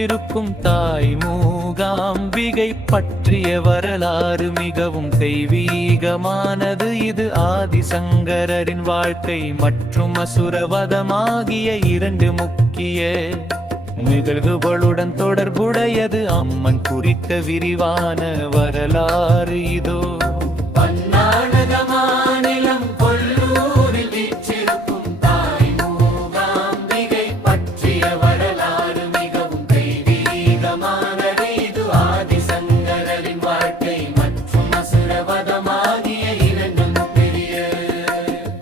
வீற்றிருக்கும் தாய் மூகாம்பிகை பற்றிய வரலாறு மிகவும் தெய்வீகமானது. இது ஆதிசங்கரரின் வாழ்க்கை மற்றும் அசுரவதமாகிய இரண்டு முக்கிய நிகழ்வுகளுடன் தொடர்புடையது. அம்மன் குறித்த விரிவான வரலாறு இதோ. கர்நாடக மாநிலம் கொல்லூரில் வீற்றிருக்கும் தாய் மூகாம்பிகை பற்றிய வரலாறு மிகவும் தெய்வீகமானது. இது ஆதிசங்கரரின் வாழ்க்கை மற்றும் அசுரவதமாகிய இரண்டு பெரிய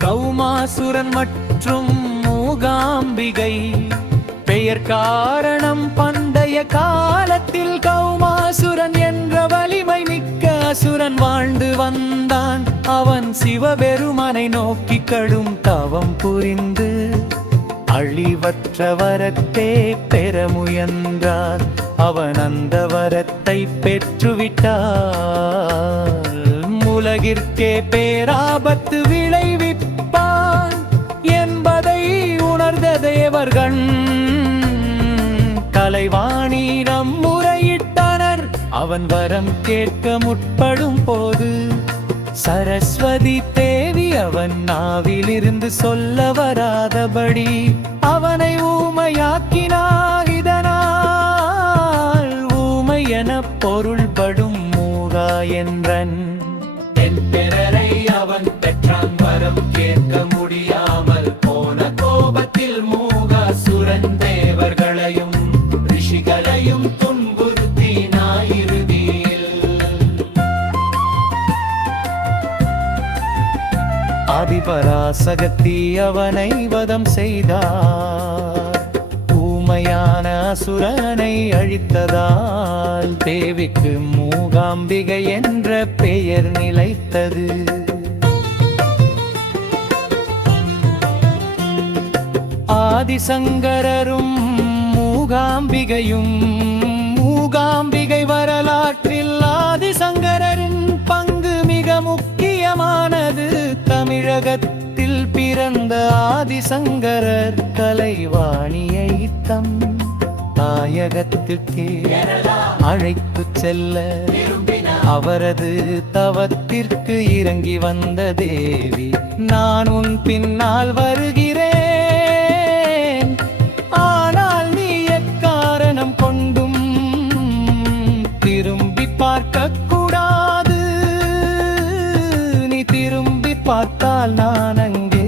கௌமாசுரன் மற்றும் மூகாம்பிகை பெயர் காரணம். பண்டைய காலத்தில் கௌமாசுரன் என்ற வலிமை மிக்க அசுரன் வாழ்ந்து வந்தான். அவன் சிவபெருமானை நோக்கி கடும் தவம் புரிந்து அழிவற்ற வரத்தை பெற முயன்றான். அவன் அந்த வரத்தை பெற்றுவிட்டால் உலகிற்கே பேராபத்து விளைவிப்பான் என்பதை உணர்ந்த தேவர்கள் கலைவாணிடம் முறையிட்டனர். அவன் வரம் கேட்க முற்படும் போது சரஸ்வதி தேவி அவன் நாவிலிருந்து சொல்ல வராதபடி அவனை ஊமையாக்கினார். இதனால் ஊமை என பொருள்படும் மூகா என்றன் பெறரை அவன் பெற்றான். வரம் கேட்க முடியாமல் போன கோபத்தில் மூகாசுரன் தேவர்களையும் ரிஷிகளையும் துன்புறுத்தினார். இறுதியில் ஆதிபராசக்தி அவனை வதம் செய்தார். ஊமையான அசுரனை அழித்ததால் தேவிக்கு மூகாம்பிகை என்ற பெயர் நிலைத்தது. ஆதிசங்கரரும் மூகாம்பிகை வரலாற்றில் ஆதிசங்கரரின் பங்கு மிக முக்கியமானது. தமிழகத்தில் பிறந்த ஆதிசங்கரர் கலைவாணியை தம் தாயகத்திற்கே அழைத்துச் செல்ல அவரது தவத்திற்கு இறங்கி வந்த தேவி, நான் உன் பின்னால் வருகிறேன், ஆனால் நீ எக்காரணம் கொண்டும் திரும்பி பார்க்க கூடாது. நீ திரும்பி பார்த்தால் நான் அங்கே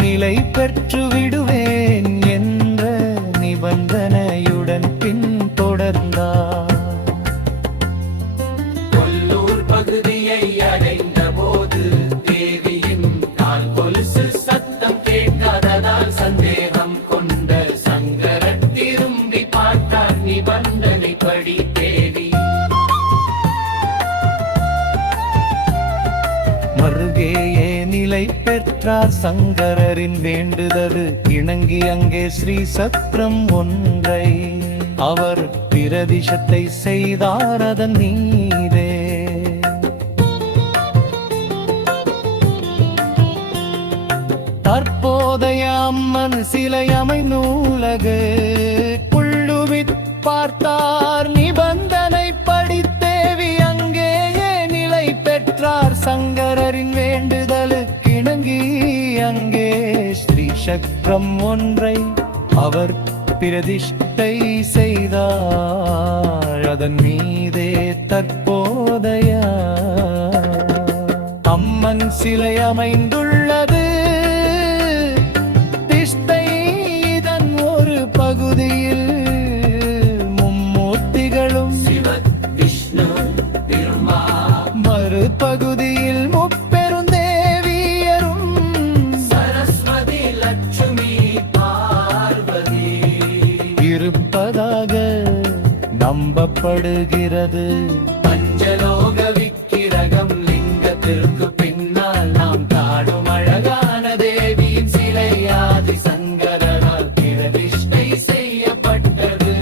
நிலை பெற்று விடுவேன் என்ற நிபந்தனையுடன் பின் தொடர்ந்தார். கொல்லூர் பகுதியை அடைந்த போது தேவியின் கால் கொலுசு சத்தம் கேட்காததால் சந்தேகம் கொண்ட சங்கரர் திரும்பி பார்த்தார். நிபந்தனைப்படி தேவி மருகேயே நிலை பெற்றார். சங்கரரின் வேண்டுதல் இணங்கி அங்கே ஸ்ரீ சத்திரம் ஒன்றை அவர் பிரதிஷ்டை செய்தார். அதன் நீரே தற்போதைய அம்மன் சிலை அமைநூலகு புள்ளுவித் பார்த்தார். நிபந்தனைப்படி தேவி அங்கேயே நிலை பெற்றார். சங்கரரின் வேண்டுதலுக்கு இணங்கி அங்கே ஸ்ரீ சக்கரம் ஒன்றை அவர் பிரதிஷ்டை செய்தார். அதன் மீதே தற்போதைய அம்மன் சிலை அமைந்துள்ளது. திஷ்டை இதன் ஒரு பகுதியில் மும்மூர்த்திகளும் சிவன், விஷ்ணு, பிரம்மா, மறுபகுதியில் முப்பெருந்தேவியரும் சரஸ்வதி, லட்சுமி, பார்வதி இருப்பதாக நம்பப்படுகிறது. பஞ்சலோக விக்கிரகம் லிங்கத்திற்கு பின்னால் நாம் காணும் அழகான தேவியின் சிலை ஆதிசங்கரரால் பிரதிஷ்டை செய்யப்பட்டது.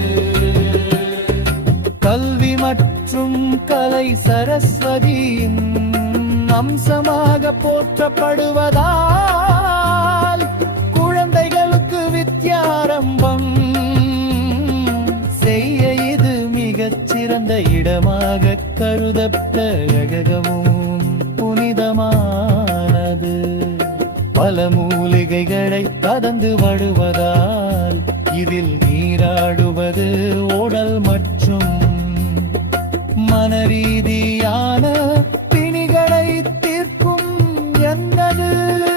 கல்வி மற்றும் கலை சரஸ்வதியின் அம்சமாக போற்றப்படுவதால் குழந்தைகளுக்கு வித்யாரம்பம் புனிதமாக கருதப்பட்டகவும் புனிதமானது. பல மூலிகைகளை கலந்து வருவதால் இதில் நீராடுவது உடல் மற்றும் மனரீதியான பிணிகளை தீர்க்கும் என்பது